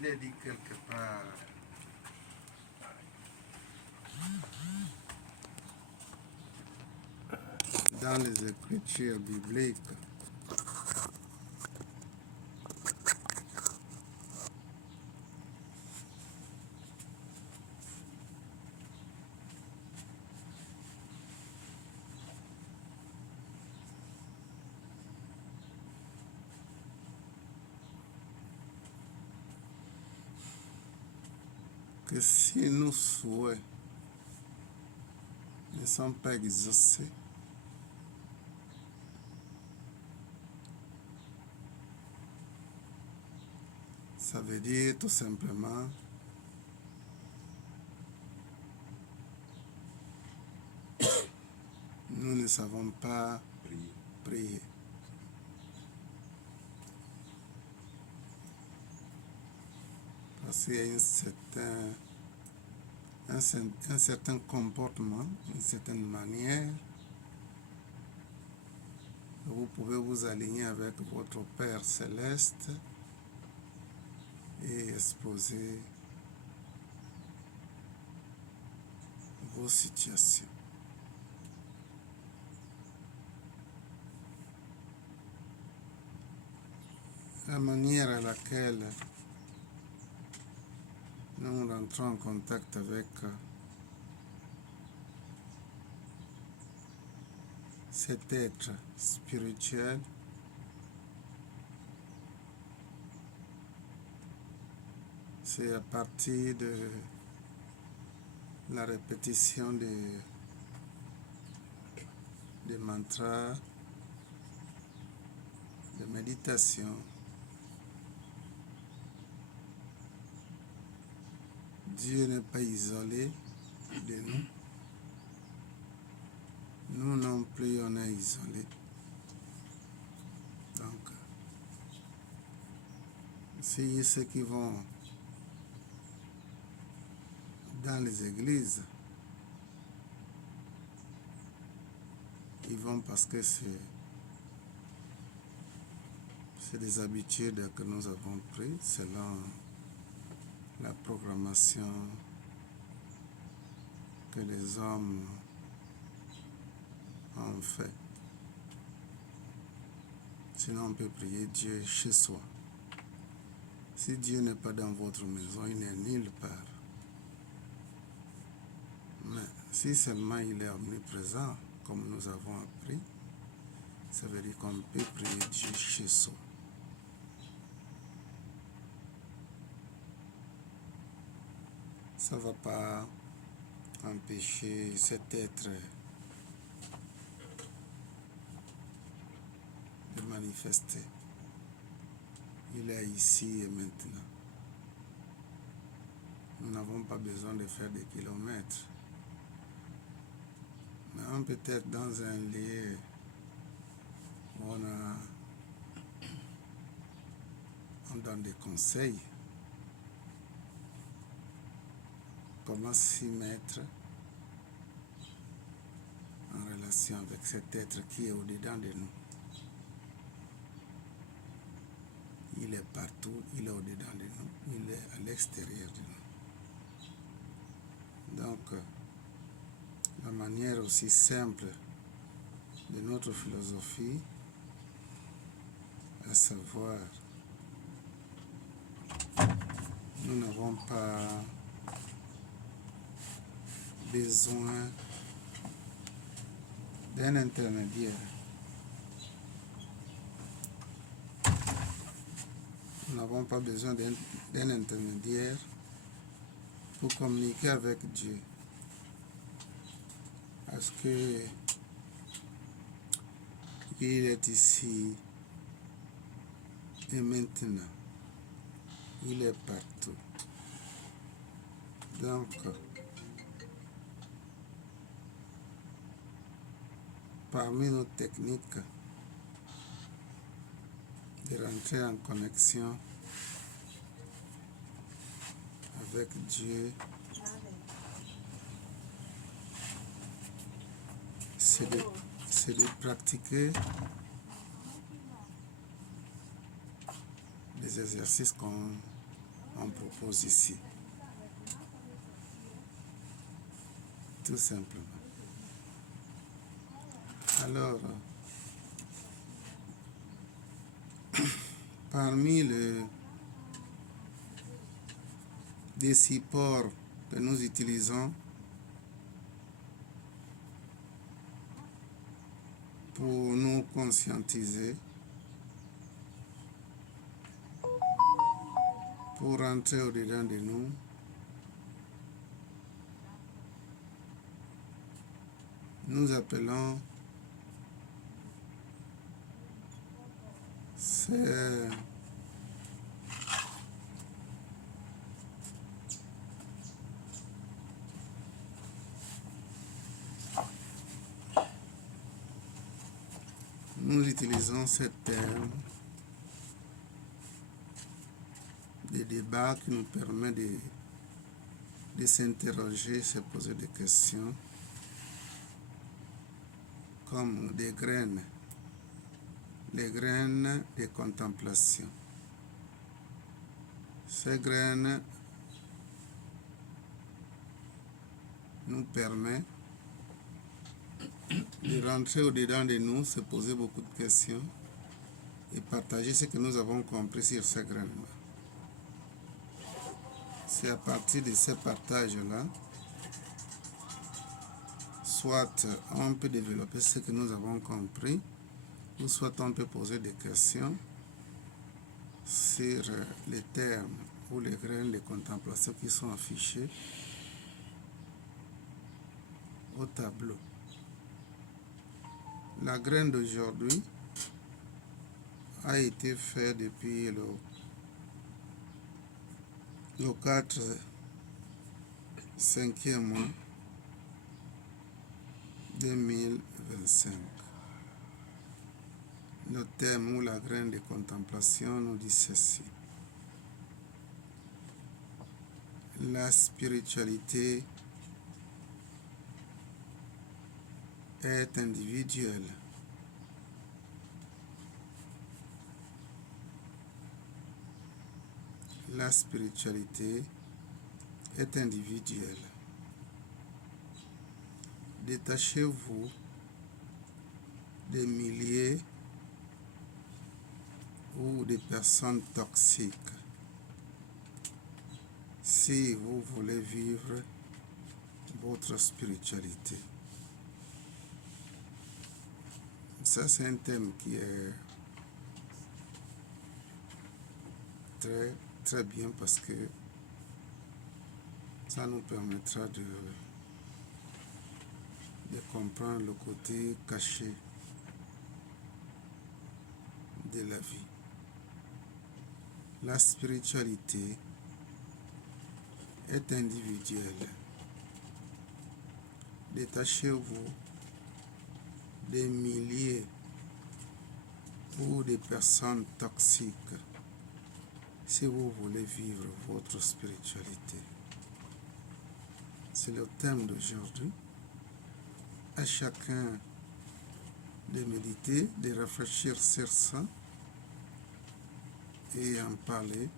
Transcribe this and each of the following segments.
Il est dit quelque part dans les Écritures bibliques que si nos souhaits ne sont pas exaucés, ça veut dire tout simplement nous ne savons pas prier. Parce qu'il y a un certain comportement, une certaine manière, vous pouvez vous aligner avec votre Père céleste et exposer vos situations. La manière à laquelle nous rentrons en contact avec cet être spirituel, c'est à partir de la répétition des mantras, de méditation. Dieu n'est pas isolé de nous. Nous non plus, on est isolés. Donc, si ceux qui vont dans les églises, ils vont parce que c'est des habitudes que nous avons prises selon la programmation que les hommes ont fait. Sinon, on peut prier Dieu chez soi. Si Dieu n'est pas dans votre maison, il n'est nulle part. Mais si seulement il est omniprésent, comme nous avons appris, ça veut dire qu'on peut prier Dieu chez soi. Ça ne va pas empêcher cet être de manifester. Il est ici et maintenant. Nous n'avons pas besoin de faire des kilomètres. Mais on peut être dans un lieu où on donne des conseils. Comment s'y mettre en relation avec cet être qui est au-dedans de nous. Il est partout, il est au-dedans de nous, il est à l'extérieur de nous. Donc, la manière aussi simple de notre philosophie, à savoir, nous n'avons pas besoin d'un intermédiaire. Nous n'avons pas besoin d'un intermédiaire pour communiquer avec Dieu. Parce que il est ici et maintenant. Il est partout. Donc, parmi nos techniques de rentrer en connexion avec Dieu, c'est de pratiquer les exercices qu'on on propose ici. Tout simplement. Alors, parmi les supports que nous utilisons pour nous conscientiser, pour rentrer au-dedans de nous, nous appelons nous utilisons ce terme de débat qui nous permet de s'interroger, se poser des questions, comme des graines, les graines de contemplation. Ces graines nous permettent de rentrer au-dedans de nous, se poser beaucoup de questions et partager ce que nous avons compris sur ces graines-là. C'est à partir de ce partage-là, soit on peut développer ce que nous avons compris, ou soit on peut poser des questions sur les termes ou les graines de contemplation qui sont affichés au tableau. La graine d'aujourd'hui a été faite depuis le 5e mois 2025. Le thème ou la graine de contemplation nous dit ceci. La spiritualité est individuelle. La spiritualité est individuelle. Détachez-vous des milliers ou des personnes toxiques si vous voulez vivre votre spiritualité. Ça, c'est un thème qui est très, très bien parce que ça nous permettra de comprendre le côté caché de la vie. La spiritualité est individuelle. Détachez-vous des milliers ou des personnes toxiques si vous voulez vivre votre spiritualité. C'est le thème d'aujourd'hui. À chacun de méditer, de réfléchir sur ça et en parler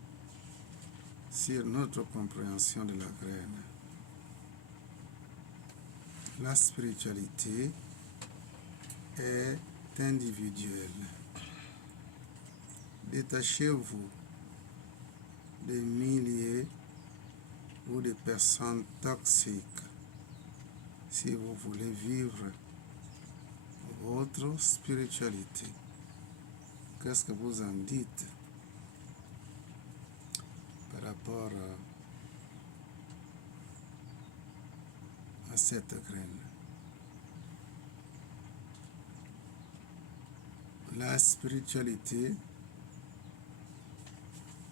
sur notre compréhension de la graine. La spiritualité est individuelle. Détachez-vous des milliers ou des personnes toxiques si vous voulez vivre votre spiritualité. Qu'est-ce que vous en dites par rapport à cette graine? La spiritualité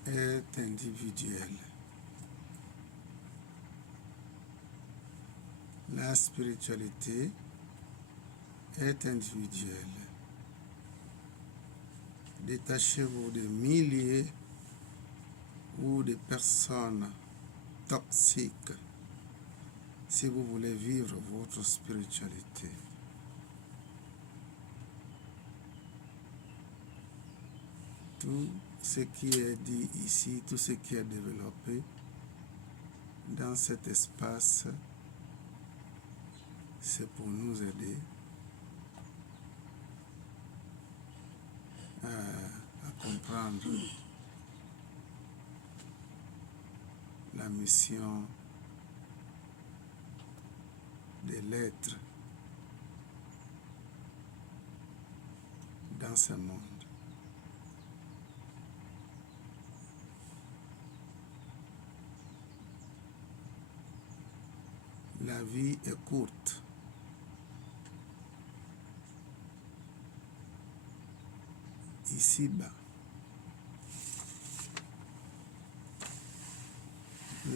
est individuelle. La spiritualité est individuelle. Détachez-vous des milliers ou des personnes toxiques si vous voulez vivre votre spiritualité. Tout ce qui est dit ici, tout ce qui est développé dans cet espace, c'est pour nous aider à comprendre la mission de l'être dans ce monde. La vie est courte. Ici-bas,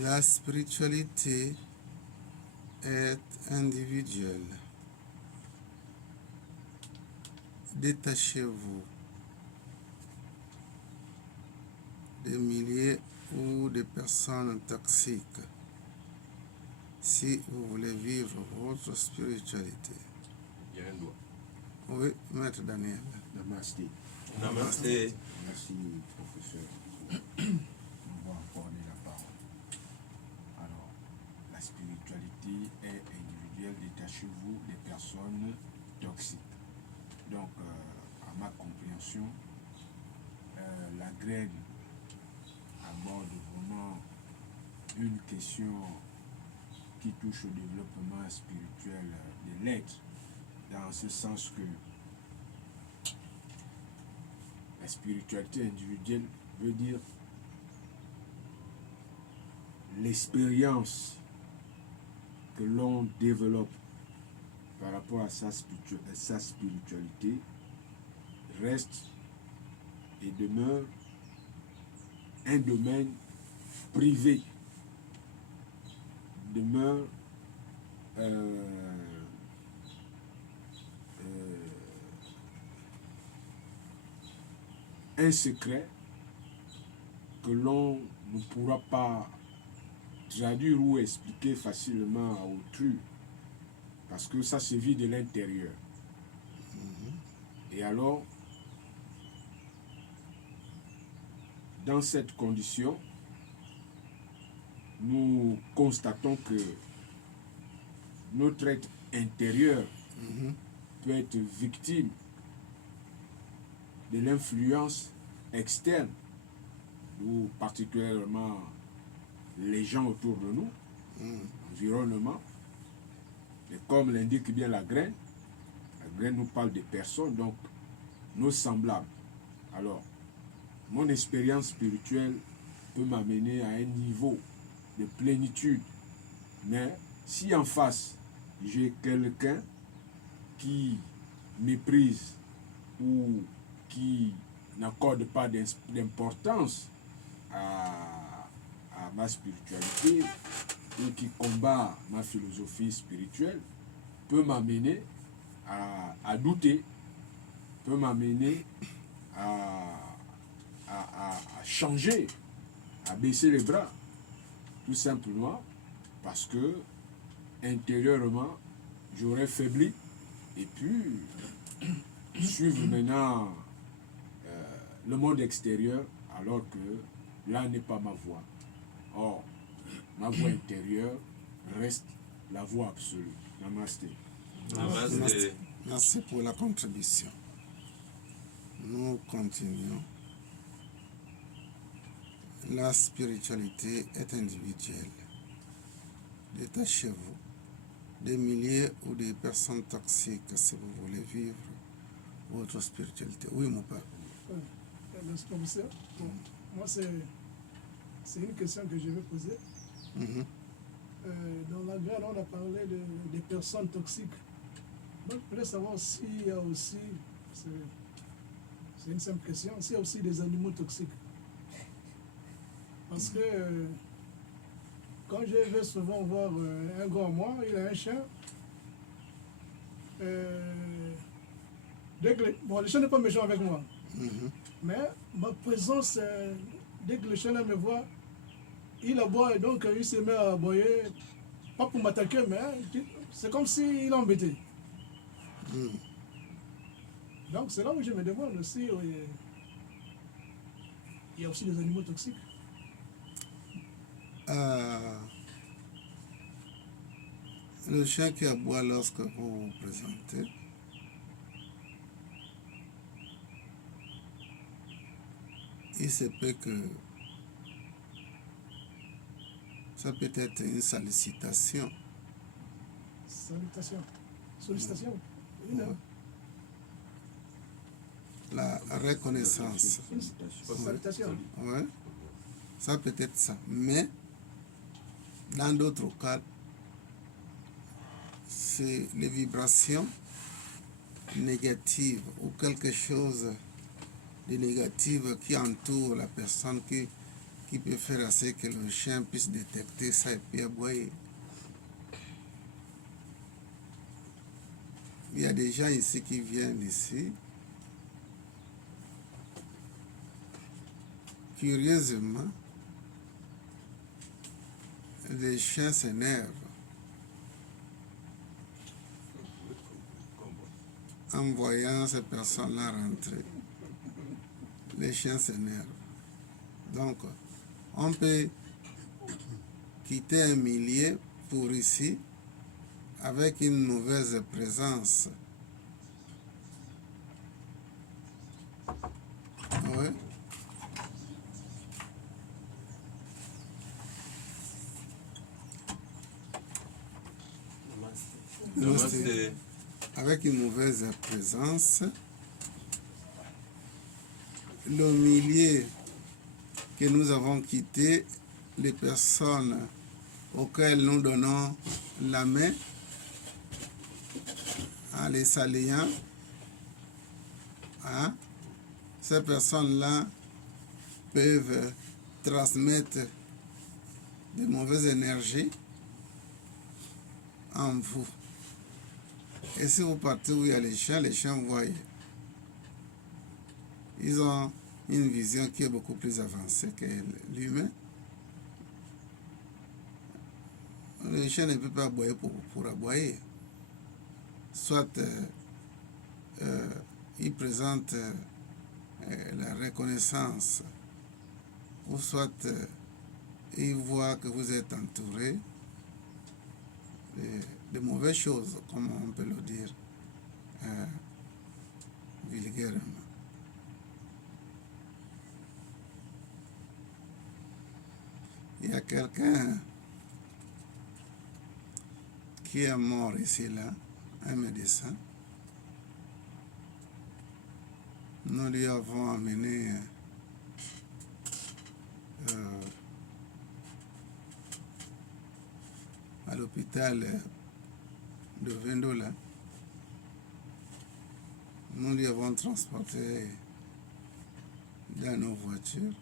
la spiritualité est individuelle. Détachez-vous des milliers ou des personnes toxiques si vous voulez vivre votre spiritualité. Oui, Maître Daniel. Namasté. Namasté. Merci, professeur. On va encore donner la parole. Alors, la spiritualité est individuelle. Détachez-vous des personnes toxiques. Donc, à ma compréhension, la graine aborde vraiment une question qui touche au développement spirituel de l'être, dans ce sens que la spiritualité individuelle veut dire l'expérience que l'on développe par rapport à sa spiritualité reste et demeure un domaine privé, demeure un secret que l'on ne pourra pas traduire ou expliquer facilement à autrui, parce que ça se vit de l'intérieur. Et alors, dans cette condition, nous constatons que notre être intérieur peut être victime de l'influence externe, ou particulièrement les gens autour de nous, l'environnement. Et comme l'indique bien la graine nous parle des personnes, donc nos semblables. Alors, mon expérience spirituelle peut m'amener à un niveau de plénitude. Mais si en face, j'ai quelqu'un qui méprise ou qui n'accorde pas d'importance à ma spiritualité ou qui combat ma philosophie spirituelle, peut m'amener à douter, peut m'amener à changer, à baisser les bras, tout simplement parce que intérieurement j'aurais faibli et puis suivre maintenant le monde extérieur, alors que là n'est pas ma voie. Or, ma voie intérieure reste la voie absolue. Namasté. Namasté. Merci pour la contribution. Nous continuons. La spiritualité est individuelle. Détachez-vous des milliers ou des personnes toxiques si vous voulez vivre votre spiritualité. Oui, mon père. Merci, professeur. Bon, moi, c'est une question que je vais poser. Dans la graine, on a parlé des personnes toxiques. Donc, je voulais savoir s'il y a aussi, c'est une simple question, s'il y a aussi des animaux toxiques. Parce que quand je vais souvent voir un grand moi, il a un chien. Bon, le chien n'est pas méchant avec moi. Mais ma présence, dès que le chien me voit, il aboie, donc il se met à aboyer, pas pour m'attaquer, mais c'est comme s'il est embêté. Donc c'est là où je me demande aussi, Il y a aussi des animaux toxiques. Le chien qui aboie lorsque vous vous présentez, il se peut que ça peut être une sollicitation. Sollicitation. Ouais. La reconnaissance. Salutation. Ouais. Ça peut être ça. Mais dans d'autres cas, c'est les vibrations négatives ou quelque chose de négatif qui entoure la personne qui peut faire assez que le chien puisse détecter ça et puis aboyer. Il y a des gens ici qui viennent ici. Curieusement, les chiens s'énervent en voyant ces personnes-là rentrer. Les chiens s'énervent. Donc, on peut quitter un milieu pour ici avec une mauvaise présence. Oui. Namaste. Avec une mauvaise présence, le milieu que nous avons quitté, les personnes auxquelles nous donnons la main, en les saluant, ces personnes-là peuvent transmettre de mauvaises énergies en vous. Et si vous partez où il y a les chiens voient. Ils ont une vision qui est beaucoup plus avancée que l'humain. Le chien ne peut pas aboyer pour aboyer. Soit il présente la reconnaissance, ou soit il voit que vous êtes entouré de mauvaises choses, comme on peut le dire vulgairement. Il y a quelqu'un qui est mort ici, là, un médecin. Nous lui avons amené à l'hôpital de Vendola. Nous lui avons transporté dans nos voitures.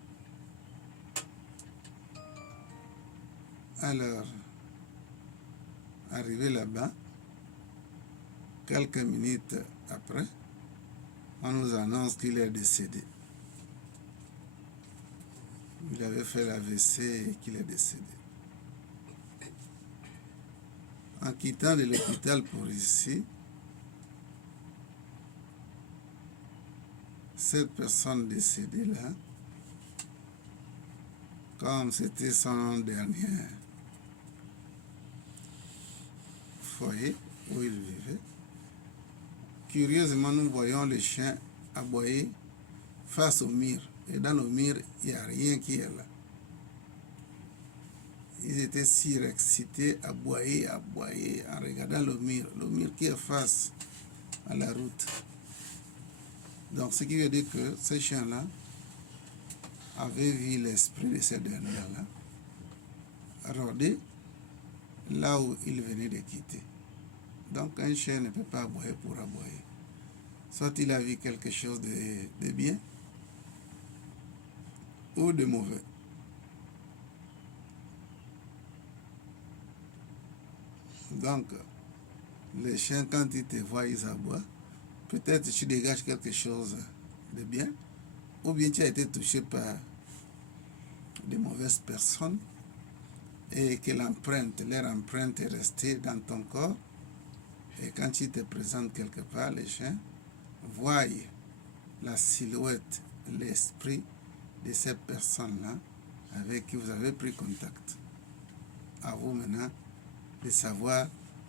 Alors, arrivé là-bas, quelques minutes après, on nous annonce qu'il est décédé. Il avait fait l'AVC et qu'il est décédé. En quittant de l'hôpital pour ici, cette personne décédée-là, comme c'était son dernier foyer où il vivait, curieusement, nous voyons les chiens aboyer face au mur. Et dans le mur, il n'y a rien qui est là. Ils étaient surexcités, aboyer en regardant le mur qui est face à la route. Donc, ce qui veut dire que ces chiens-là avaient vu l'esprit de ces derniers-là rôder là où ils venaient de quitter. Donc, un chien ne peut pas aboyer pour aboyer. Soit il a vu quelque chose de bien ou de mauvais. Donc, les chiens, quand ils te voient, ils aboient. Peut-être tu dégages quelque chose de bien, ou bien tu as été touché par de mauvaises personnes et que leur empreinte est restée dans ton corps. Et quand tu te présentes quelque part, les chiens voient la silhouette, l'esprit de ces personnes-là avec qui vous avez pris contact. À vous maintenant de savoir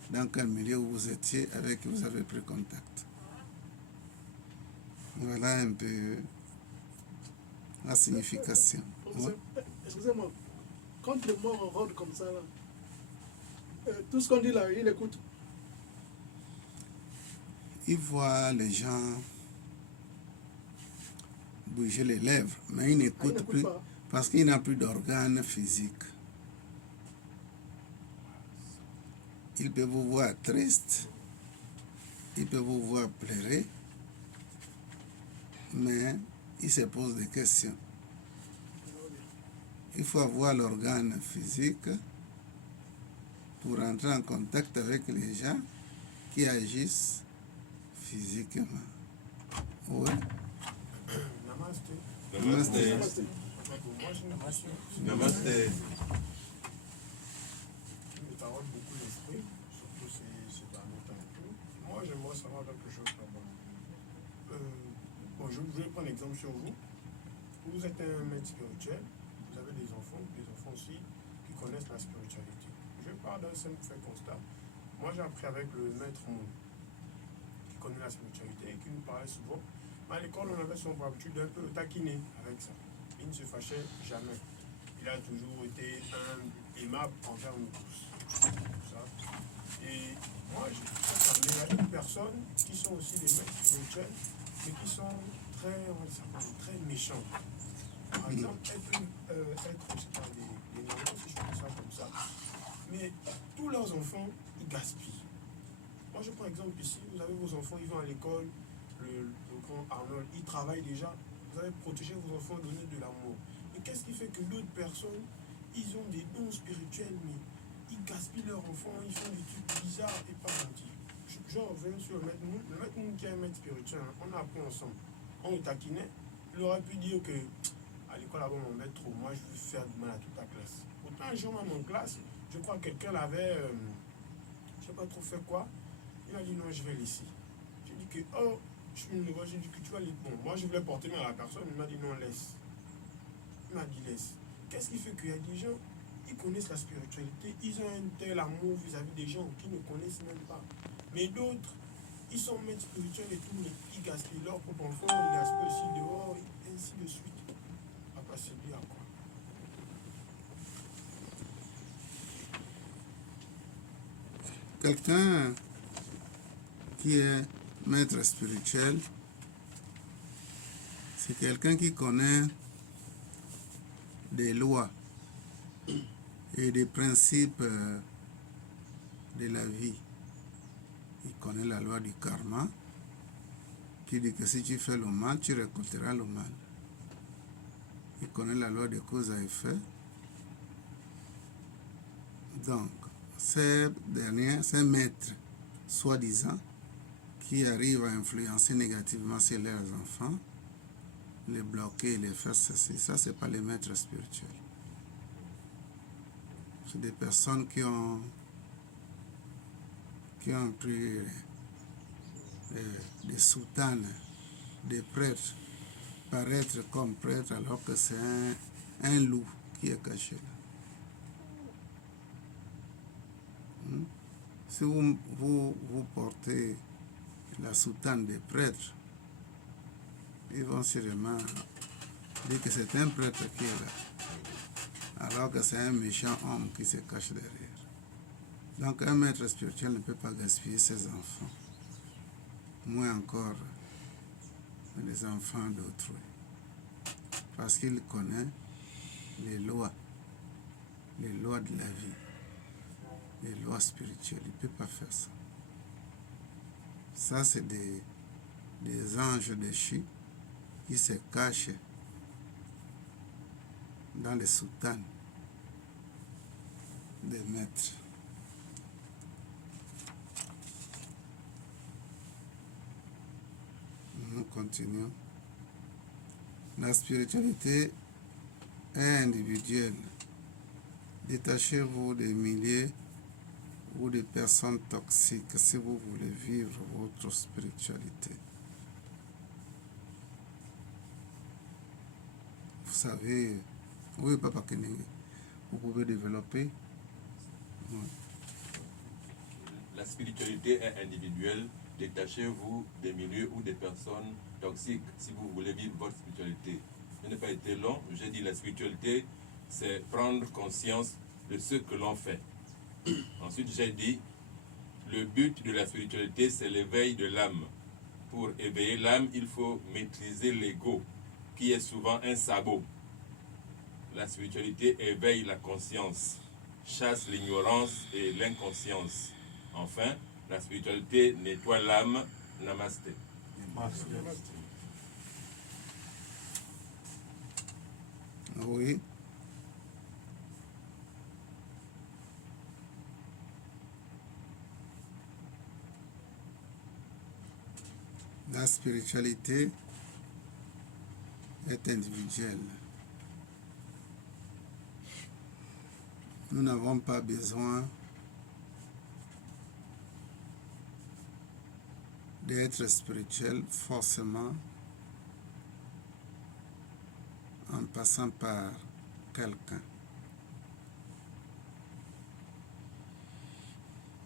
dans quel milieu vous étiez avec qui vous avez pris contact. Voilà un peu la signification. Professeur, excusez-moi, quand le mort rôde comme ça, là, tout ce qu'on dit là, il écoute. Il voit les gens bouger les lèvres, mais il n'écoute plus pas. parce qu'il n'a plus d'organes physiques. Il peut vous voir triste, il peut vous voir pleurer, mais il se pose des questions. Il faut avoir l'organe physique pour entrer en contact avec les gens qui agissent physiquement. Oui. Namaste. Namaste. En fait, moi, j'ai une question. Namaste. Me taraude beaucoup l'esprit, surtout ces derniers temps et tout. Moi, j'aimerais savoir quelque chose là-bas. Bon, je vais prendre l'exemple sur vous. Vous êtes un maître spirituel, vous avez des enfants aussi qui connaissent la spiritualité. Je pars d'un simple fait constat. Moi, j'ai appris avec le maître Moon, qui connaît la spiritualité et qui nous parlait souvent. Mais à l'école, on avait son habitude d'un peu le taquiner avec ça. Il ne se fâchait jamais. Il a toujours été aimable envers nous tous. Tout ça. Et moi, j'ai parlé à des personnes qui sont aussi des maîtres spirituels, mais qui sont très méchants. Par exemple, être je sais pas, des nanans, si je fais ça comme ça. Mais tous leurs enfants, ils gaspillent. Moi, je prends exemple ici, vous avez vos enfants, ils vont à l'école, le grand Arnold, il travaille déjà. Vous avez protégé vos enfants, donner de l'amour. Et qu'est-ce qui fait que d'autres personnes, ils ont des dons spirituels, mais ils gaspillent leurs enfants, ils font des trucs bizarres et pas gentils. Je reviens sur le maître Moon. Le maître Moon qui est un maître spirituel, on a appris ensemble. On le taquinait. Il aurait pu dire que à l'école là-bas, on m'embête trop. Moi, je veux faire du mal à toute la classe. Pourtant, un jour, même en classe, je crois que quelqu'un l'avait, je sais pas trop fait quoi. Il a dit non, je vais laisser. J'ai dit que, oh, je suis une nouvelle, j'ai dit que tu vas laisser. Bon, moi, je voulais porter mal à la personne. Il m'a dit non, laisse. Il m'a dit laisse. Qu'est-ce qui fait qu'il y a des gens, ils connaissent la spiritualité, ils ont un tel amour vis-à-vis des gens qui ne connaissent même pas. Mais d'autres, ils sont maîtres spirituels et tout, mais ils gaspillent leur propre enfant, ils gaspillent aussi dehors, et ainsi de suite. On va passer bien à quoi. Quelqu'un qui est maître spirituel, c'est quelqu'un qui connaît des lois et des principes de la vie. Il connaît la loi du karma, qui dit que si tu fais le mal, tu récolteras le mal. Il connaît la loi de cause à effet. Donc, ces derniers, ces maîtres, soi-disant, qui arrivent à influencer négativement sur leurs enfants, les bloquer, les faire ceci, ça, c'est pas les maîtres spirituels. C'est des personnes qui ont pris des soutanes, des prêtres, paraître comme prêtres alors que c'est un loup qui est caché là. Si vous portez la soutane des prêtres, ils vont sûrement dire que c'est un prêtre qui est là, alors que c'est un méchant homme qui se cache derrière. Donc un maître spirituel ne peut pas gaspiller ses enfants, moins encore les enfants d'autrui, parce qu'il connaît les lois de la vie, les lois spirituelles. Il ne peut pas faire ça. Ça, c'est des anges déchus qui se cachent dans les soutanes des maîtres. Nous continuons. La spiritualité est individuelle. Détachez-vous des milliers ou des personnes toxiques si vous voulez vivre votre spiritualité. vous savez, oui, Papa Kenenge, vous pouvez développer. Ouais. La spiritualité est individuelle. Détachez-vous des milieux ou des personnes toxiques si vous voulez vivre votre spiritualité. Je n'ai pas été long. J'ai dit la spiritualité, c'est prendre conscience de ce que l'on fait. Ensuite, j'ai dit, le but de la spiritualité, c'est l'éveil de l'âme. Pour éveiller l'âme, il faut maîtriser l'ego, qui est souvent un sabot. La spiritualité éveille la conscience, chasse l'ignorance et l'inconscience. Enfin, la spiritualité nettoie l'âme. Namasté. Oui. La spiritualité est individuelle. Nous n'avons pas besoin d'être spirituel forcément en passant par quelqu'un.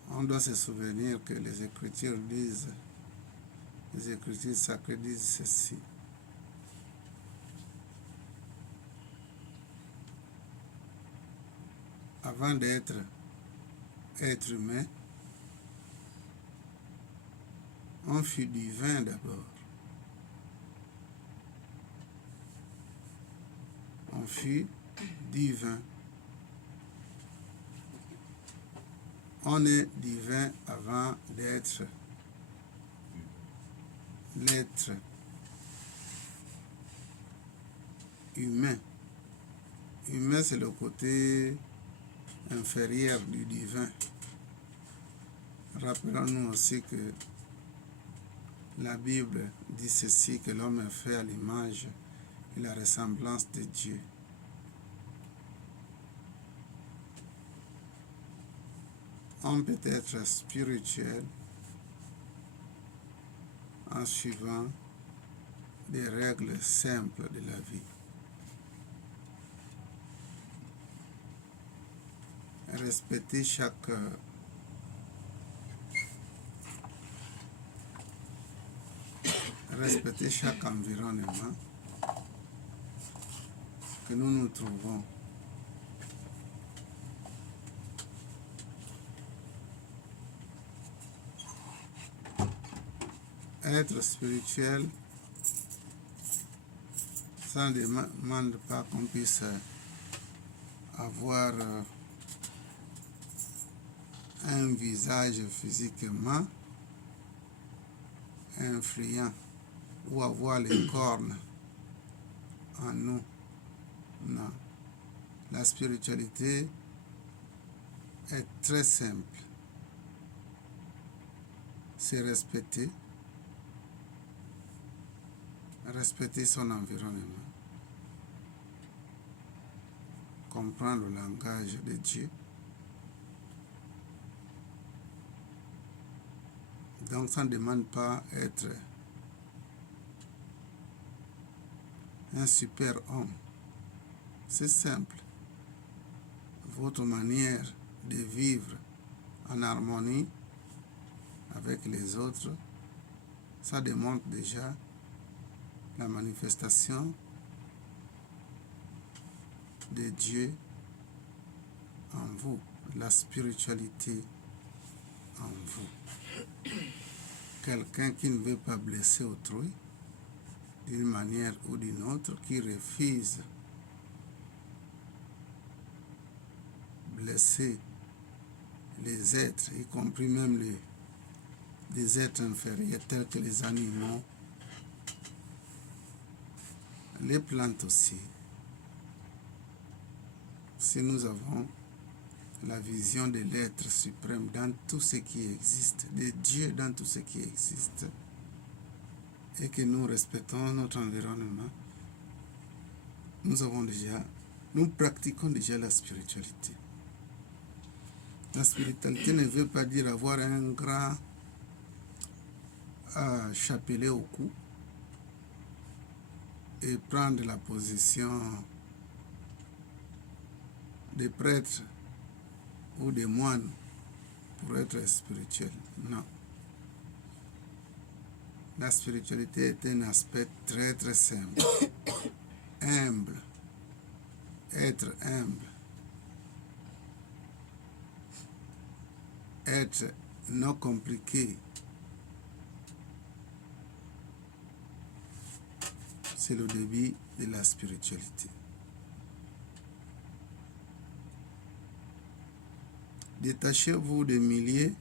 On doit se souvenir que les Écritures disent, les Écritures sacrées disent ceci. Avant d'être être humain, on fut divin d'abord. On fut divin. On est divin avant d'être l'être humain. Humain, c'est le côté inférieur du divin. Rappelons-nous aussi que la Bible dit ceci, que l'homme est fait à l'image et la ressemblance de Dieu. On peut être spirituel en suivant des règles simples de la vie. Respecter chaque environnement que nous nous trouvons. Être spirituel, ça ne demande pas qu'on puisse avoir un visage physiquement influent ou avoir les cornes en nous. Non. La spiritualité est très simple. C'est respecter son environnement, comprendre le langage de Dieu. Donc ça ne demande pas être un super homme. C'est simple. Votre manière de vivre en harmonie avec les autres, ça démontre déjà la manifestation de Dieu en vous, la spiritualité en vous. Quelqu'un qui ne veut pas blesser autrui d'une manière ou d'une autre, qui refuse blesser les êtres, y compris même des êtres inférieurs tels que les animaux, les plantes aussi. Si nous avons la vision de l'être suprême dans tout ce qui existe, de Dieu dans tout ce qui existe, et que nous respectons notre environnement, nous pratiquons déjà la spiritualité. La spiritualité ne veut pas dire avoir un grand chapelet au cou, et prendre la position de prêtre ou de moine pour être spirituel. Non. La spiritualité est un aspect très très simple. Humble. Être humble. Être non compliqué. C'est le début de la spiritualité. Détachez-vous des milliers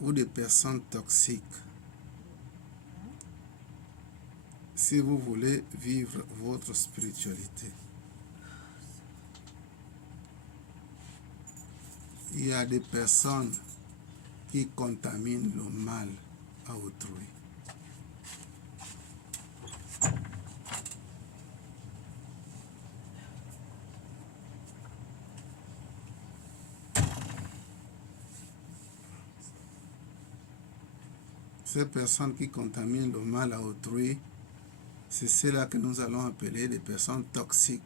ou des personnes toxiques si vous voulez vivre votre spiritualité. Il y a des personnes qui contaminent le mal à autrui. Ces personnes qui contaminent le mal à autrui, c'est cela que nous allons appeler des personnes toxiques.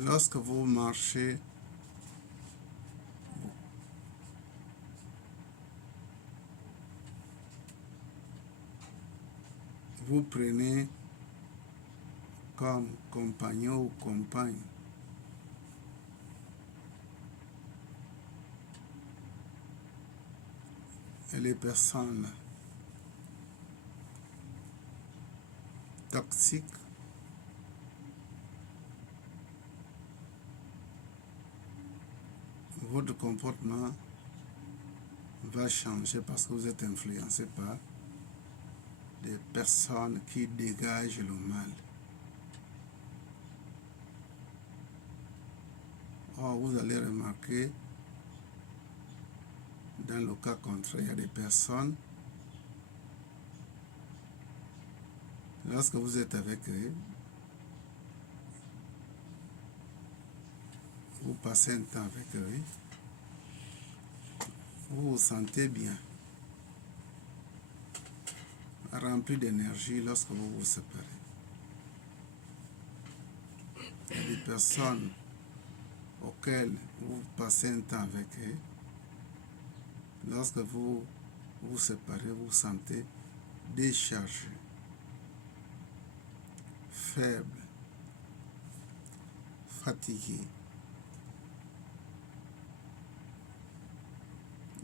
Lorsque vous marchez, vous prenez comme compagnon ou compagne et les personnes toxiques votre comportement va changer parce que vous êtes influencé par des personnes qui dégagent le mal. Or, vous allez remarquer, dans le cas contraire, il y a des personnes, lorsque vous êtes avec eux, vous passez un temps avec eux, vous vous sentez bien, rempli d'énergie lorsque vous vous séparez. Il y a des personnes auxquelles vous passez un temps avec eux, lorsque vous vous séparez, vous vous sentez déchargé, faible, fatigué.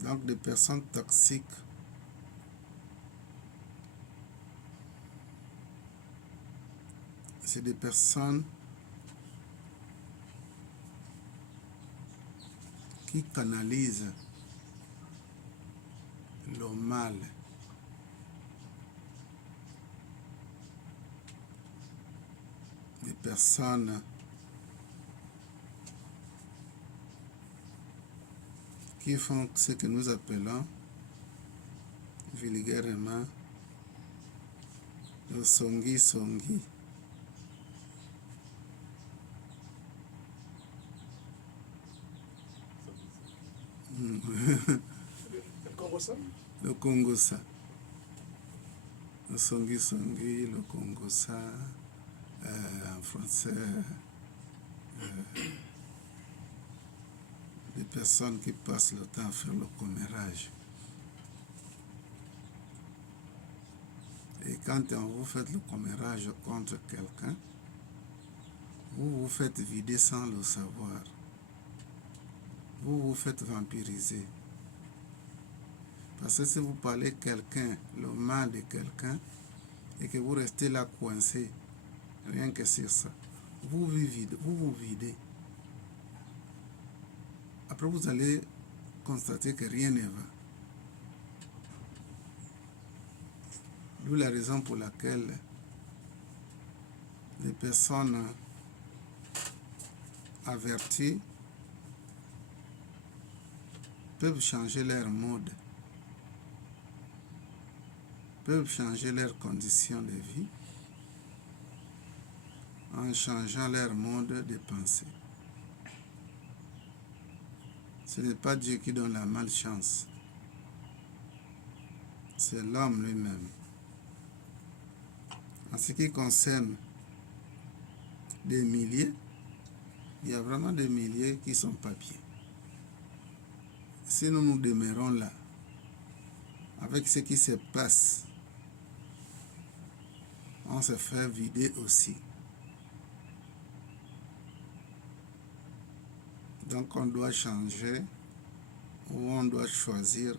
Donc des personnes toxiques c'est des personnes qui canalisent le mal. Des personnes qui font ce que nous appelons vulgairement le songi-songi. Le Congosa. Le songi-songi, le Congosa, en français, des personnes qui passent le temps à faire le commérage. Et quand vous faites le commérage contre quelqu'un, vous vous faites vider sans le savoir. Vous vous faites vampiriser. Parce que si vous parlez quelqu'un, le mal de quelqu'un, et que vous restez là coincé, rien que sur ça, vous vous videz. Après, vous allez constater que rien ne va. D'où la raison pour laquelle les personnes averties peuvent changer leur mode, peuvent changer leurs conditions de vie en changeant leur mode de pensée. Ce n'est pas Dieu qui donne la malchance. C'est l'homme lui-même. En ce qui concerne des milliers, il y a vraiment des milliers qui sont papiers. Si nous nous demeurons là, avec ce qui se passe, on se fait vider aussi. Donc on doit changer ou on doit choisir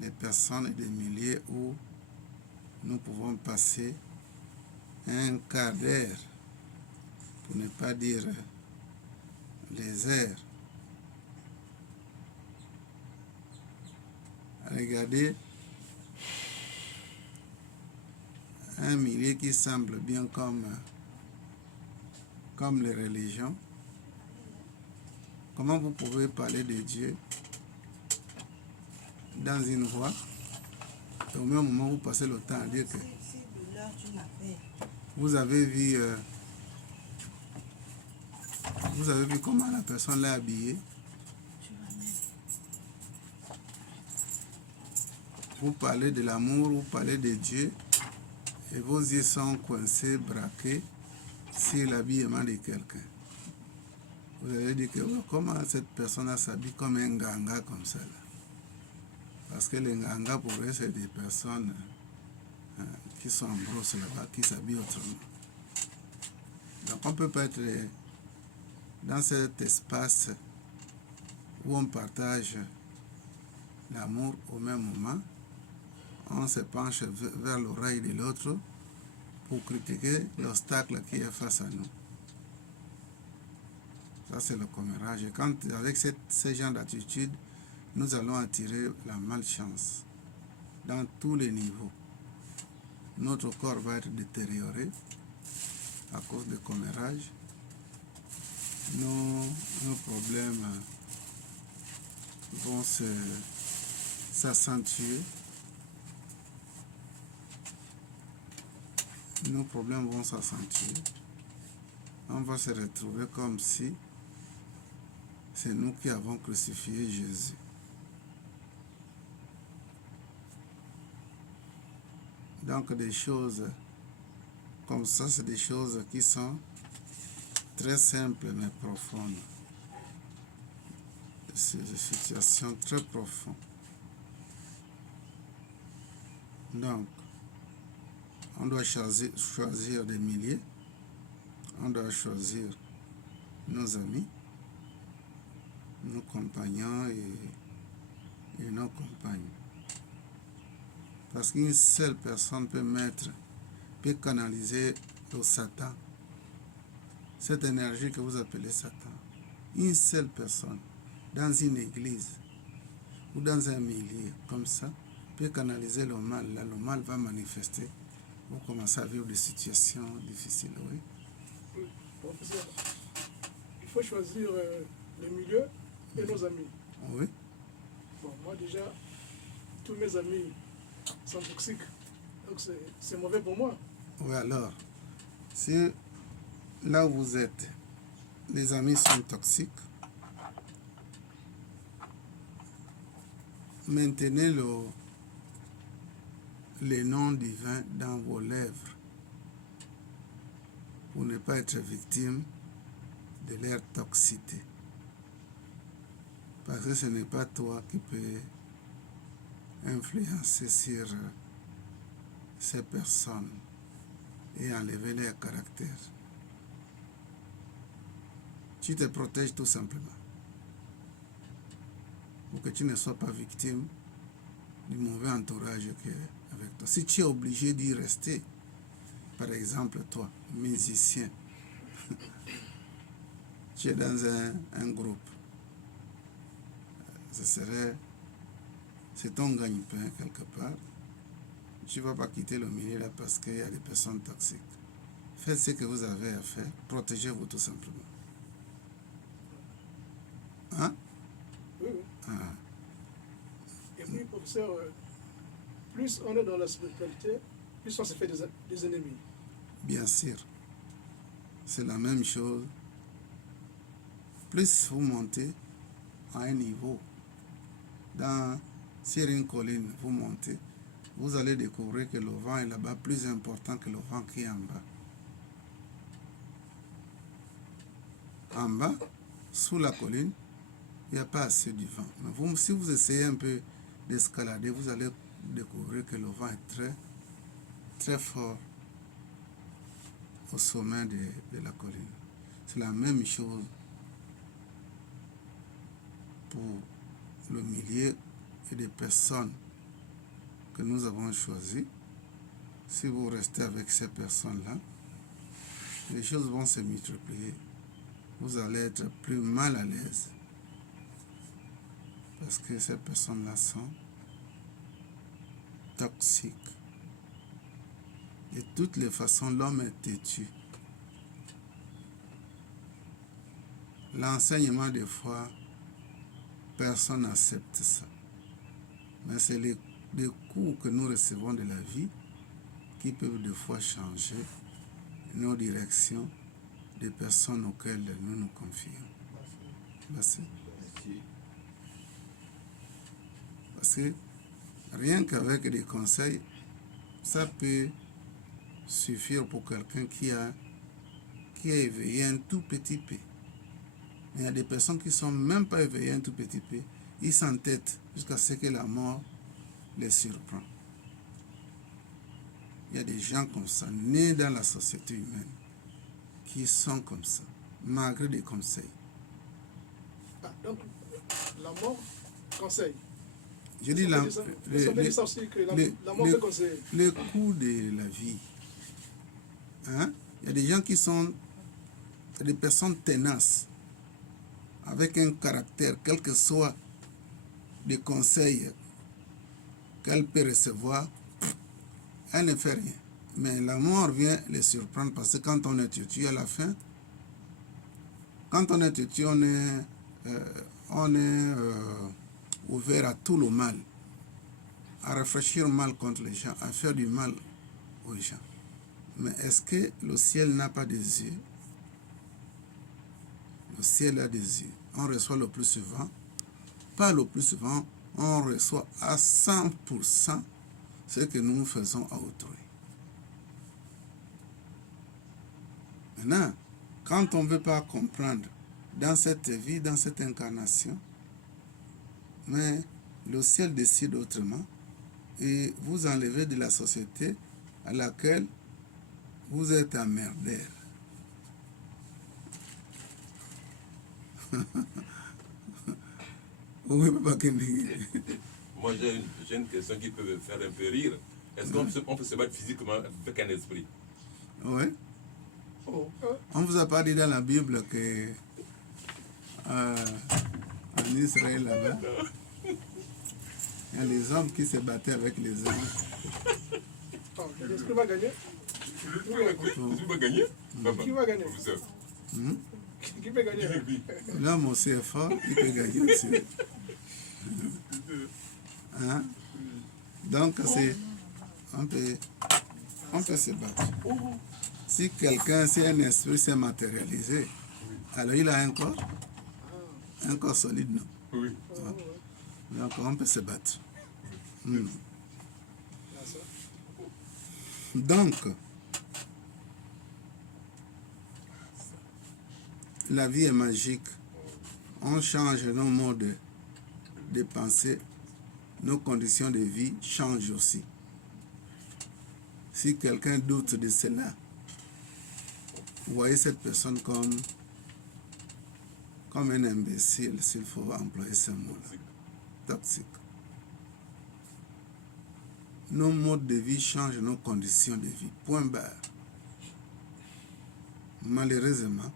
les personnes et des milliers où nous pouvons passer un quart d'heure, pour ne pas dire les heures. Regardez un millier qui semble bien comme les religions. Comment vous pouvez parler de Dieu dans une voie et au même moment vous passez le temps à dire que vous avez vu comment la personne l'a habillé. Vous parlez de l'amour, vous parlez de Dieu et vos yeux sont coincés, braqués sur l'habillement de quelqu'un. Vous allez dire que comment cette personne s'habille comme un ganga comme ça là. Parce que les gangas pour eux c'est des personnes qui sont en brosse là-bas, qui s'habillent autrement. Donc on ne peut pas être dans cet espace où on partage l'amour au même moment. On se penche vers l'oreille de l'autre pour critiquer l'obstacle qui est face à nous. Ça, c'est le commérage. Et quand, avec ce genre d'attitude, nous allons attirer la malchance dans tous les niveaux. Notre corps va être détérioré à cause du commérage. Nos problèmes vont s'accentuer. Nos problèmes vont s'accentuer. On va se retrouver comme si c'est nous qui avons crucifié Jésus. Donc des choses comme ça, c'est des choses qui sont très simples mais profondes. C'est des situations très profondes. Donc, on doit choisir des milliers, on doit choisir nos amis, nos compagnons et nos compagnes. Parce qu'une seule personne peut canaliser le Satan, cette énergie que vous appelez Satan. Une seule personne, dans une église ou dans un milieu comme ça, peut canaliser le mal. Là, le mal va manifester. Vous commencez à vivre des situations difficiles, oui. Oui, professeur, il faut choisir le milieu et nos amis. Oui. Bon, moi déjà, tous mes amis sont toxiques, donc c'est mauvais pour moi. Oui, alors, si là où vous êtes, les amis sont toxiques, maintenez le nom divin dans vos lèvres pour ne pas être victime de leur toxicité. Parce que ce n'est pas toi qui peux influencer sur ces personnes et enlever leur caractère. Tu te protèges tout simplement pour que tu ne sois pas victime du mauvais entourage qui est avec toi. Si tu es obligé d'y rester, par exemple toi, musicien, tu es dans un groupe, c'est ton gagne-pain quelque part. Tu ne vas pas quitter le milieu là parce qu'il y a des personnes toxiques. Faites ce que vous avez à faire, protégez-vous tout simplement. Hein? Oui, oui. Ah. Et puis, professeur, plus on est dans la spiritualité, plus on se fait des ennemis. Bien sûr, c'est la même chose. Plus vous montez à un niveau. Sur une colline, vous montez, vous allez découvrir que le vent est là-bas plus important que le vent qui est en bas. En bas, sous la colline, il n'y a pas assez de vent. Mais si vous essayez un peu d'escalader, vous allez découvrir que le vent est très, très fort au sommet de la colline. C'est la même chose pour le milieu et des personnes que nous avons choisies. Si vous restez avec ces personnes-là, les choses vont se multiplier. Vous allez être plus mal à l'aise parce que ces personnes-là sont toxiques. De toutes les façons, l'homme est têtu. L'enseignement, des fois, personne n'accepte ça. Mais c'est les coups que nous recevons de la vie qui peuvent des fois changer nos directions des personnes auxquelles nous nous confions. Merci. Parce que rien qu'avec des conseils, ça peut suffire pour quelqu'un qui a éveillé un tout petit peu. Mais il y a des personnes qui ne sont même pas éveillées un tout petit peu. Ils s'entêtent jusqu'à ce que la mort les surprend. Il y a des gens comme ça, nés dans la société humaine, qui sont comme ça, malgré des conseils. Ah, donc, la mort conseille. Je dis la mort peut conseiller. Le coût de la vie. Hein? Il y a des gens qui sont des personnes tenaces, avec un caractère, quel que soit les conseils qu'elle peut recevoir, elle ne fait rien. Mais la mort vient les surprendre parce que quand on est têtu à la fin, quand on est têtu, on est ouvert à tout le mal, à réfléchir mal contre les gens, à faire du mal aux gens. Mais est-ce que le ciel n'a pas des yeux? Le ciel a des yeux. On reçoit le plus souvent, pas le plus souvent, on reçoit à 100% ce que nous faisons à autrui. Maintenant, quand on ne veut pas comprendre dans cette vie, dans cette incarnation, mais le ciel décide autrement et vous enlevez de la société à laquelle vous êtes emmerdé. Oui, Papa Kendi. Moi, j'ai une question qui peut me faire un peu rire. Est-ce qu'on peut se battre physiquement avec un esprit? Oui. On ne vous a pas dit dans la Bible que en Israël, là-bas, il y a les hommes qui se battaient avec les anges. L'esprit va gagner? L'esprit va gagner? Qui va gagner? Qui peut gagner? L'homme aussi est fort, il peut gagner aussi. Hein? Donc, on peut se battre. Si un esprit s'est matérialisé, alors il a un corps solide, non? Oui. Donc, on peut se battre. Donc, la vie est magique. On change nos modes de pensée. Nos conditions de vie changent aussi. Si quelqu'un doute de cela, vous voyez cette personne comme un imbécile, s'il faut employer ce mot-là. Toxique. Nos modes de vie changent nos conditions de vie. Point barre. Malheureusement,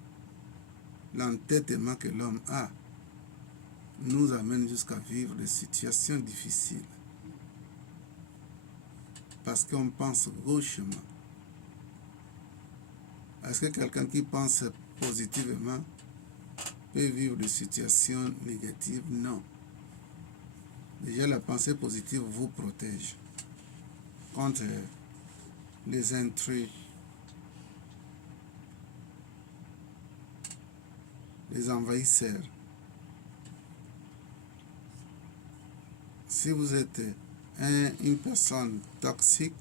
l'entêtement que l'homme a nous amène jusqu'à vivre des situations difficiles. Parce qu'on pense gauchement. Est-ce que quelqu'un qui pense positivement peut vivre des situations négatives? Non. Déjà, la pensée positive vous protège contre les intrus, les envahisseurs. si vous êtes une personne toxique,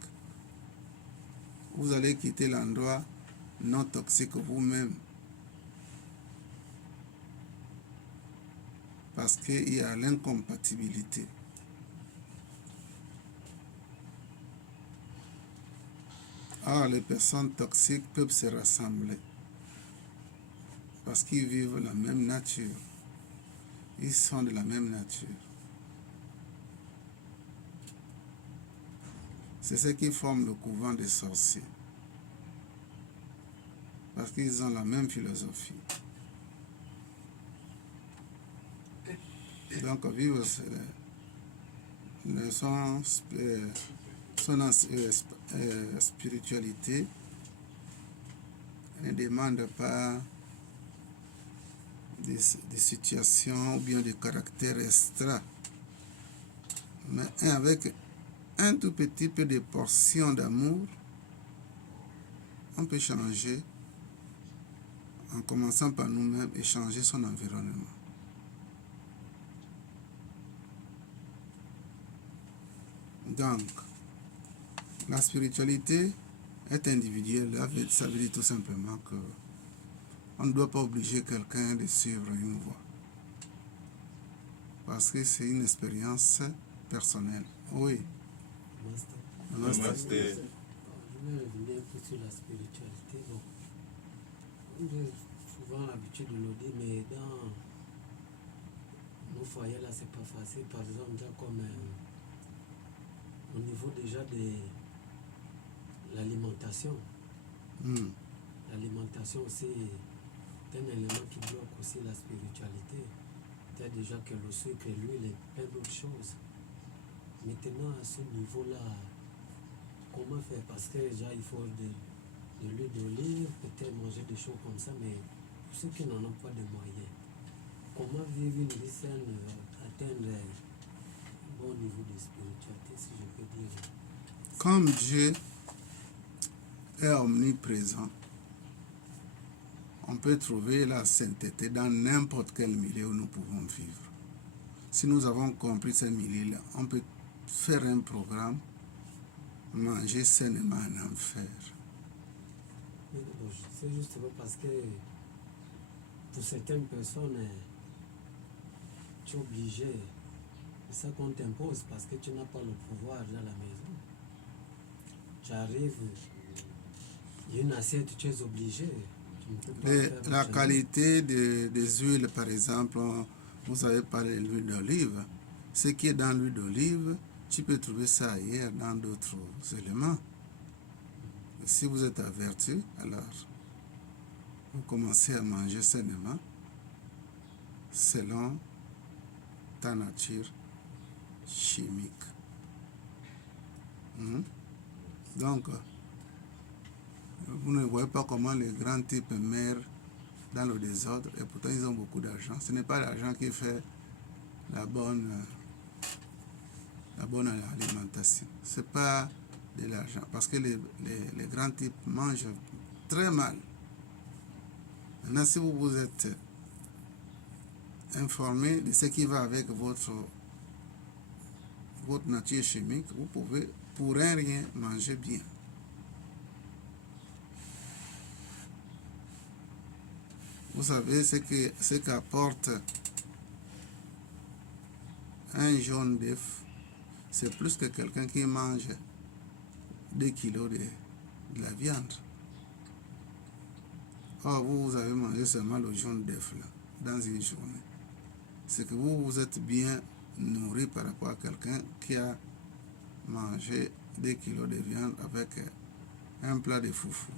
vous allez quitter l'endroit non toxique vous-même. Parce qu'il y a l'incompatibilité. Or, les personnes toxiques peuvent se rassembler parce qu'ils vivent la même nature. Ils sont de la même nature. C'est ce qui forme le couvent des sorciers. Parce qu'ils ont la même philosophie. Donc, vivre son spiritualité ne demande pas des situations ou bien des caractères extra, mais avec un tout petit peu de portion d'amour, on peut changer en commençant par nous-mêmes et changer son environnement. Donc, la spiritualité est individuelle. Ça veut dire tout simplement que on ne doit pas obliger quelqu'un de suivre une voie. Parce que c'est une expérience personnelle. Oui. Namaste. Je vais revenir un peu sur la spiritualité. Donc, j'ai souvent l'habitude de le dire, mais dans nos foyers là, c'est pas facile. Par exemple, déjà comme au niveau déjà de l'alimentation. L'alimentation aussi est un élément qui bloque aussi la spiritualité. C'est déjà que le sucre et l'huile et plein d'autres choses. Maintenant, à ce niveau-là, comment faire? Parce que déjà, il faut de l'huile d'olive, peut-être manger des choses comme ça, mais pour ceux qui n'en ont pas de moyens, comment vivre une vie saine, atteindre un bon niveau de spiritualité, si je peux dire? Comme Dieu est omniprésent, on peut trouver la sainteté dans n'importe quel milieu où nous pouvons vivre. Si nous avons compris ce milieu-là, on peut faire un programme, manger sainement en enfer. C'est justement parce que pour certaines personnes, tu es obligé, c'est ça qu'on t'impose parce que tu n'as pas le pouvoir dans la maison. Tu arrives, il y a une assiette, tu es obligé. La qualité des huiles, par exemple, vous avez parlé de l'huile d'olive. Ce qui est dans l'huile d'olive, tu peux trouver ça ailleurs dans d'autres éléments. Si vous êtes averti, alors vous commencez à manger sainement selon ta nature chimique. Donc, vous ne voyez pas comment les grands types meurent dans le désordre et pourtant ils ont beaucoup d'argent. Ce n'est pas l'argent qui fait la bonne alimentation. Ce n'est pas de l'argent parce que les grands types mangent très mal. Maintenant, si vous vous êtes informé de ce qui va avec votre nature chimique, vous pouvez pour rien manger bien. Vous savez ce qu'apporte un jaune d'œuf, c'est plus que quelqu'un qui mange 2 kilos de la viande. Or, vous avez mangé seulement le jaune d'œuf là, dans une journée. C'est que vous êtes bien nourri par rapport à quelqu'un qui a mangé 2 kilos de viande avec un plat de foufou.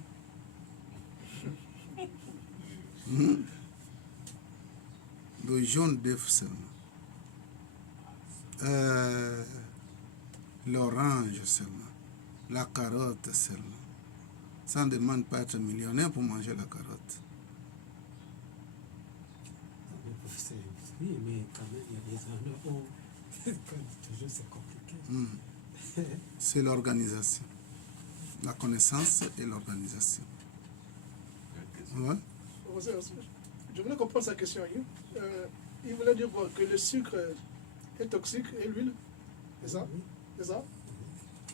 Le jaune d'œuf seulement. L'orange seulement. La carotte seulement. Ça ne demande pas être millionnaire pour manger la carotte. Oui, mais quand même, il y a des endroits où toujours c'est compliqué. C'est l'organisation. La connaissance et l'organisation. Ouais. Je voulais comprendre sa question. Il voulait dire que le sucre est toxique et l'huile. C'est ça? C'est ça?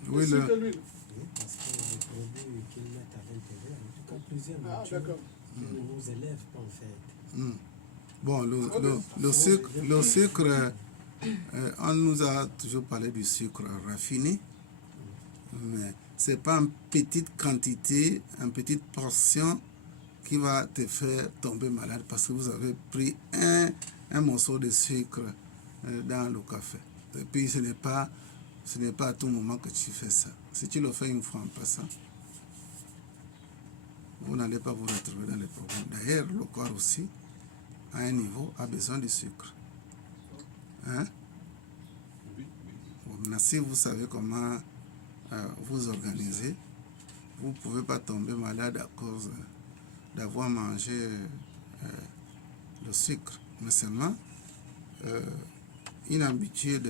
Oui, Sucre et l'huile. Oui, parce que les produits qu'ils mettent à l'intérieur, en tout cas plusieurs Ah, natures d'accord. que nos élèves en fait. Bon, le sucre, on nous a toujours parlé du sucre raffiné, mais ce n'est pas une petite quantité, une petite portion qui va te faire tomber malade parce que vous avez pris un morceau de sucre dans le café. Et puis ce n'est pas à tout moment que tu fais ça. Si tu le fais une fois en passant, vous n'allez pas vous retrouver dans les problèmes. D'ailleurs, le corps aussi, à un niveau, a besoin du sucre. Hein? Oui, oui. Bon, maintenant, si vous savez comment vous organiser, vous ne pouvez pas tomber malade à cause d'avoir mangé le sucre. Mais seulement, une habitude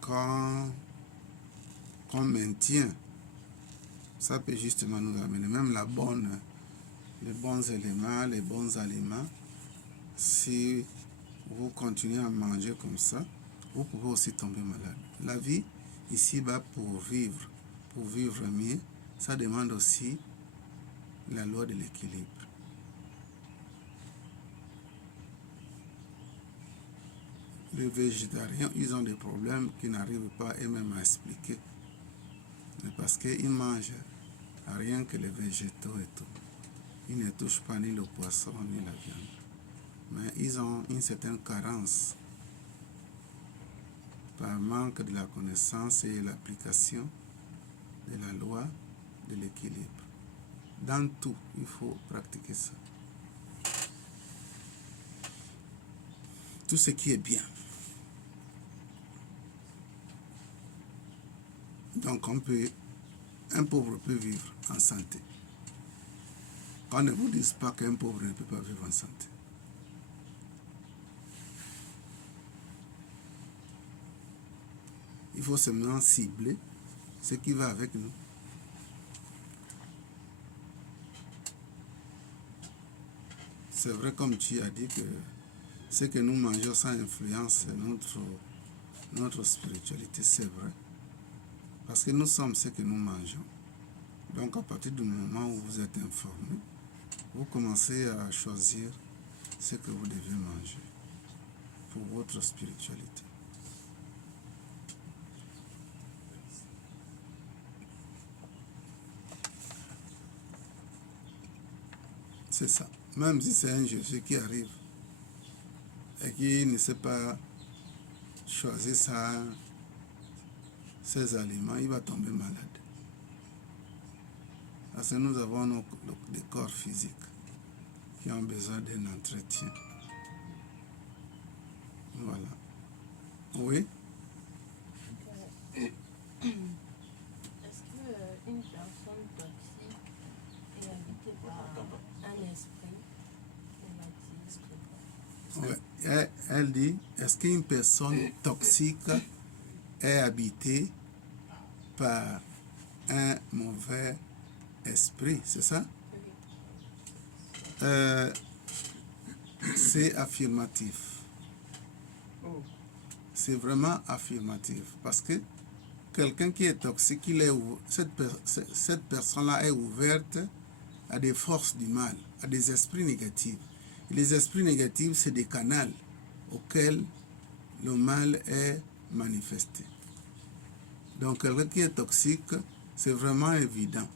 qu'on maintient, ça peut justement nous amener même les bons éléments, les bons aliments. Si vous continuez à manger comme ça, vous pouvez aussi tomber malade. La vie, ici-bas, pour vivre mieux, ça demande aussi la loi de l'équilibre. Les végétariens, ils ont des problèmes qu'ils n'arrivent pas eux-mêmes à expliquer. Mais parce qu'ils mangent rien que les végétaux et tout. Ils ne touchent pas ni le poisson ni la viande. Mais ils ont une certaine carence par manque de la connaissance et l'application de la loi de l'équilibre. Dans tout, il faut pratiquer ça. Tout ce qui est bien. Donc un pauvre peut vivre en santé. On ne vous dise pas qu'un pauvre ne peut pas vivre en santé. Il faut seulement cibler ce qui va avec nous. C'est vrai, comme tu as dit, que ce que nous mangeons, ça influence notre spiritualité, c'est vrai. Parce que nous sommes ce que nous mangeons. Donc à partir du moment où vous êtes informé, vous commencez à choisir ce que vous devez manger pour votre spiritualité. C'est ça. Même si c'est un Jésus qui arrive et qui ne sait pas choisir ses aliments, il va tomber malade. Parce que nous avons des corps physiques qui ont besoin d'un entretien. Voilà. Oui? Est-ce qu'une personne toxique est habitée par un esprit négatif? Oui. Elle dit, est-ce qu'une personne toxique est habitée par un mauvais esprit, c'est ça? C'est affirmatif. C'est vraiment affirmatif. Parce que quelqu'un qui est toxique, cette personne-là est ouverte à des forces du mal, à des esprits négatifs. Et les esprits négatifs, c'est des canaux auxquels le mal est manifesté. Donc quelqu'un qui est toxique, c'est vraiment évident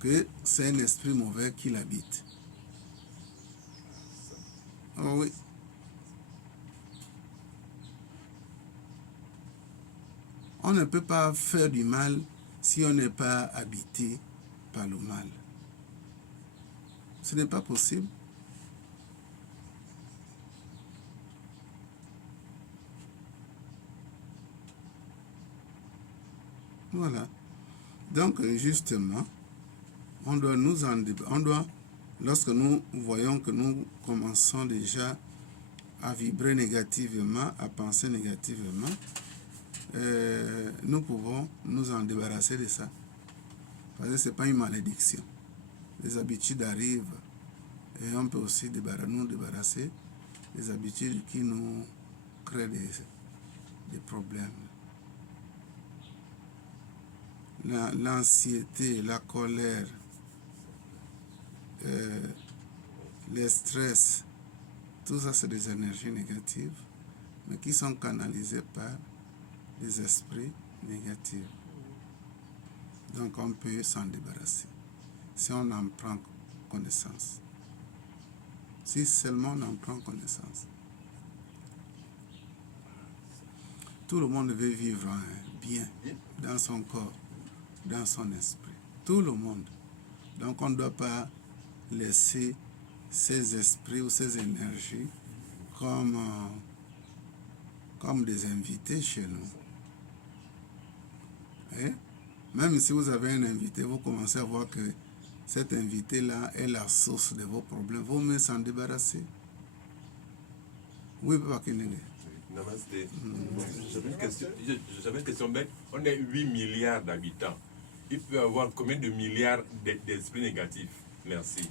que c'est un esprit mauvais qui l'habite. Oh oui. On ne peut pas faire du mal si on n'est pas habité par le mal. Ce n'est pas possible. Voilà. Donc, justement, lorsque nous voyons que nous commençons déjà à vibrer négativement, à penser négativement, nous pouvons nous en débarrasser de ça. Parce que ce n'est pas une malédiction. Les habitudes arrivent et on peut aussi nous débarrasser des habitudes qui nous créent des problèmes. L'anxiété, la colère, les stress, tout ça c'est des énergies négatives, mais qui sont canalisées par des esprits négatifs. Donc on peut s'en débarrasser si on en prend connaissance. Si seulement on en prend connaissance. Tout le monde veut vivre bien dans son corps, dans son esprit. Tout le monde. Donc on ne doit pas laisser ces esprits ou ces énergies comme des invités chez nous. Et même si vous avez un invité, vous commencez à voir que cet invité-là est la source de vos problèmes. Vous mieux s'en débarrasser. Oui, Papa Kinele. Namasté. J'avais une question bête. On est 8 milliards d'habitants. Il peut y avoir combien de milliards d'esprits négatifs? Merci.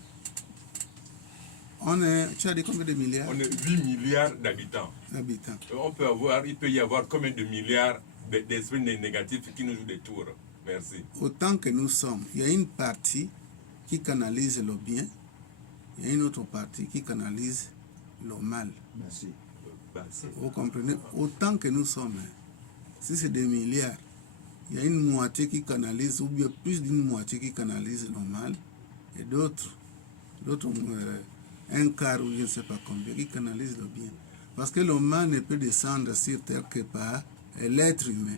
Tu as dit combien de milliards? On est 8 milliards d'habitants. Il peut y avoir combien de milliards d'esprits négatifs qui nous jouent des tours? Merci. Autant que nous sommes, il y a une partie qui canalise le bien, il y a une autre partie qui canalise le mal. Merci. Vous comprenez? Autant que nous sommes, si c'est des milliards, il y a une moitié qui canalise, ou bien plus d'une moitié qui canalise le mal, et d'autres, un quart ou je ne sais pas combien, qui canalisent le bien. Parce que le mal ne peut descendre sur terre que par l'être humain.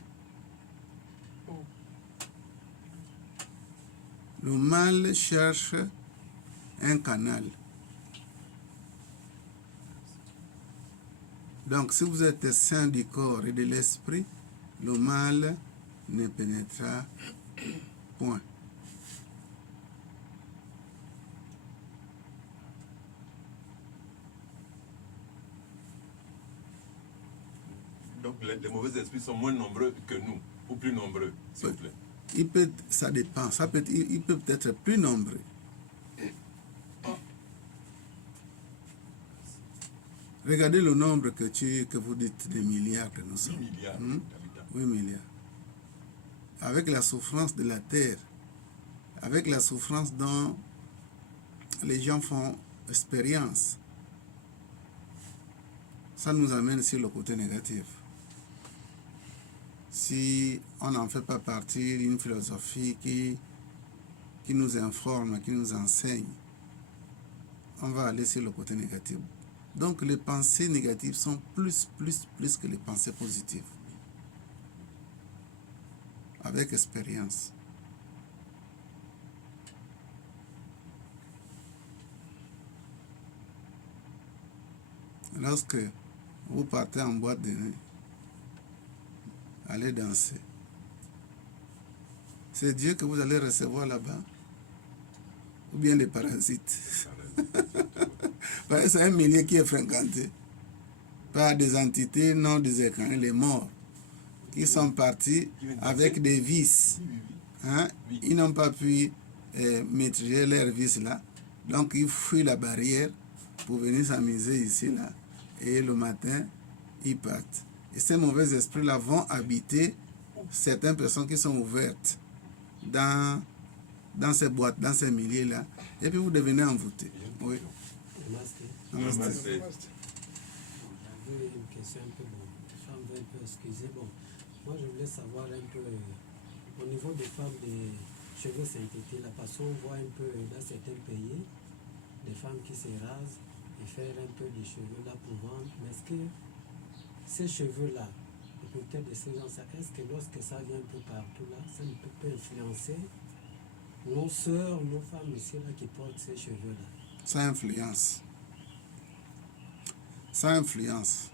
Le mal cherche un canal. Donc, si vous êtes saint du corps et de l'esprit, le mal ne pénétrera point. Donc, les mauvais esprits sont moins nombreux que nous, ou plus nombreux, s'il vous plaît. Ça dépend. Il peut être plus nombreux. Regardez le nombre que vous dites des milliards que nous sommes. 8 milliards d'habitants. 8 milliards. Avec la souffrance de la terre, avec la souffrance dont les gens font expérience, ça nous amène sur le côté négatif. Si on n'en fait pas partie d'une philosophie qui nous informe, qui nous enseigne, on va aller sur le côté négatif. Donc les pensées négatives sont plus que les pensées positives. Avec expérience. Lorsque vous partez en boîte de nuit, allez danser. C'est Dieu que vous allez recevoir là-bas, ou bien les parasites. C'est un milieu qui est fréquenté par des entités non désincarnées, les morts, qui sont partis avec des vices. Hein? Ils n'ont pas pu maîtriser leurs vices là, donc ils fuient la barrière pour venir s'amuser ici là, et le matin, ils partent. Et ces mauvais esprits-là vont habiter certaines personnes qui sont ouvertes dans ces boîtes, dans ces milieux-là, et puis vous devenez envoûtés. Oui. Namasté. J'avais une question un peu, un peu excusée. Bon, moi je voulais savoir un peu, au niveau des femmes, des cheveux synthétiques, là, parce qu'on voit un peu dans certains pays, des femmes qui se rasent et faire un peu des cheveux là pour vendre. Mais est-ce que ces cheveux-là, peut-être de ces gens-là, est-ce que lorsque ça vient un peu partout là, ça ne peut pas influencer nos sœurs, nos femmes ici là qui portent ces cheveux-là? Ça influence. Ça influence.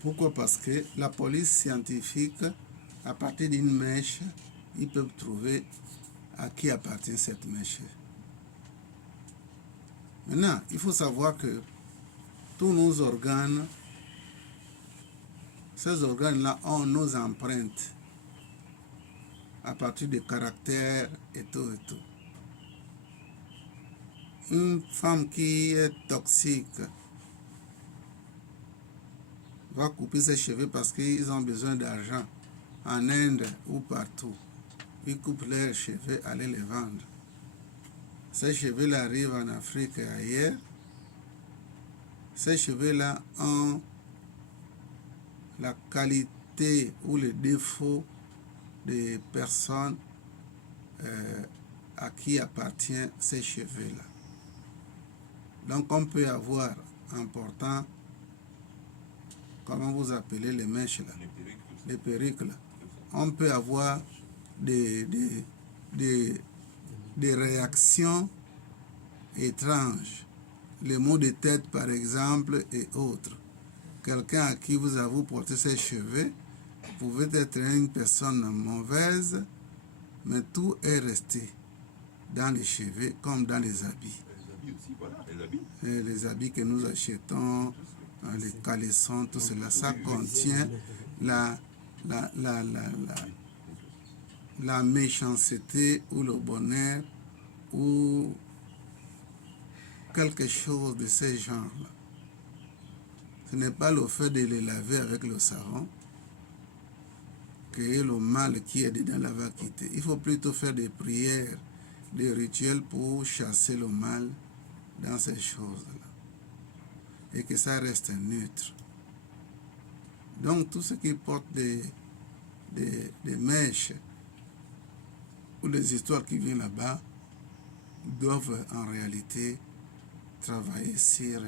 Pourquoi? Parce que la police scientifique, à partir d'une mèche, ils peuvent trouver à qui appartient cette mèche. Maintenant, il faut savoir que tous nos organes, ces organes-là ont nos empreintes à partir des caractères et tout et tout. Une femme qui est toxique, va couper ses cheveux parce qu'ils ont besoin d'argent en Inde ou partout. Ils coupent leurs cheveux, aller les vendre. Ces cheveux-là arrivent en Afrique et ailleurs. Ces cheveux-là ont la qualité ou le défaut des personnes à qui appartiennent ces cheveux-là. Donc on peut avoir en portant, comment vous appelez les mèches là, les perruques là, on peut avoir des réactions étranges. Les maux de tête par exemple et autres. Quelqu'un à qui vous portez ses cheveux pouvait être une personne mauvaise, mais tout est resté dans les cheveux comme dans les habits. Les habits aussi, voilà, les habits. Et les habits que nous achetons, les caleçons, tout cela, ça contient la méchanceté ou le bonheur ou quelque chose de ce genre-là. Ce n'est pas le fait de les laver avec le savon que le mal qui est dedans là va quitter. Il faut plutôt faire des prières, des rituels pour chasser le mal dans ces choses-là. Et que ça reste neutre. Donc tout ce qui porte des mèches ou des histoires qui viennent là-bas doivent en réalité travailler sur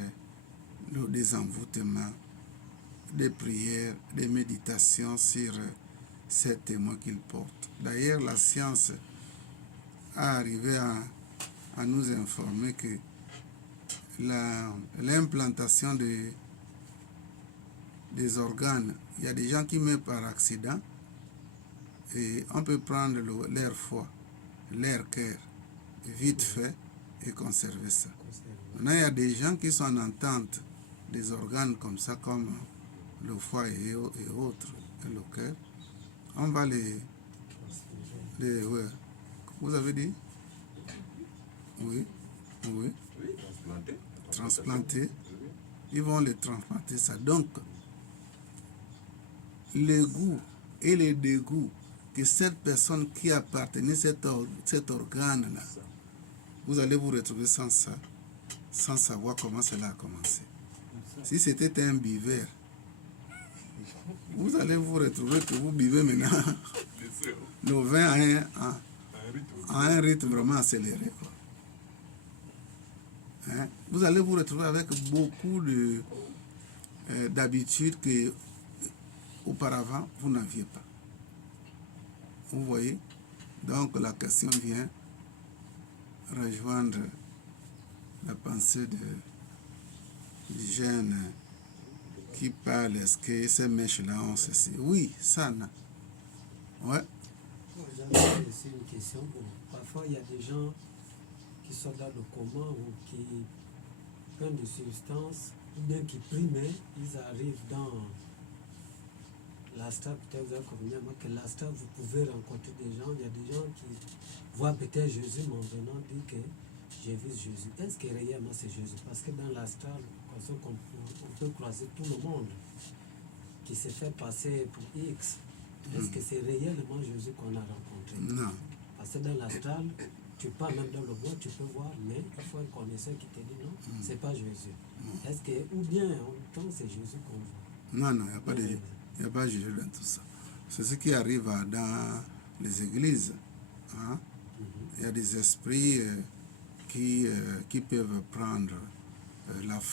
le désenvoûtement, des prières, des méditations sur ces témoins qu'ils portent. D'ailleurs, la science a arrivé à nous informer que l'implantation des organes, il y a des gens qui meurent par accident et on peut prendre leur foie, leur cœur, vite fait et conserver ça. Maintenant, il y a des gens qui sont en entente des organes comme ça, comme le foie et autres, et le cœur. On va ouais. Vous avez dit? Oui. Oui, Transplanter. Ils vont les transplanter ça. Donc, le goût et le dégoût que cette personne qui appartenait à cet organe-là, vous allez vous retrouver sans ça, sans savoir comment cela a commencé. Si c'était un buveur, vous allez vous retrouver que vous buvez maintenant le vin à un rythme vraiment accéléré. Quoi. Hein? Vous allez vous retrouver avec beaucoup d'habitudes que auparavant vous n'aviez pas. Vous voyez? Donc la question vient rejoindre la pensée du jeune qui parle. Est-ce que ces mèches-là ont ceci? Oui, ça n'a. Ouais. J'avais aussi une question. Parfois, il y a des gens qui sont dans le coma ou qui prennent des substances, ou bien qui prient, mais ils arrivent dans l'astral, peut-être vous avez convenu que l'astral, vous pouvez rencontrer des gens. Il y a des gens qui voient peut-être Jésus, mais en venant dire que j'ai vu Jésus. Est-ce que réellement c'est Jésus? Parce que dans l'astral, on peut croiser tout le monde qui s'est fait passer pour X. Est-ce que c'est réellement Jésus qu'on a rencontré? Non. Parce que dans l'astral, tu pars même dans le bois, tu peux voir, mais il faut un connaisseur qui te dit non, c'est pas Jésus. Est-ce que, ou bien en même temps, c'est Jésus qu'on voit? Non, il n'y a pas de... Il n'y a pas de Jésus dans tout ça. C'est ce qui arrive dans les églises. Hein? Il y a des esprits qui peuvent prendre la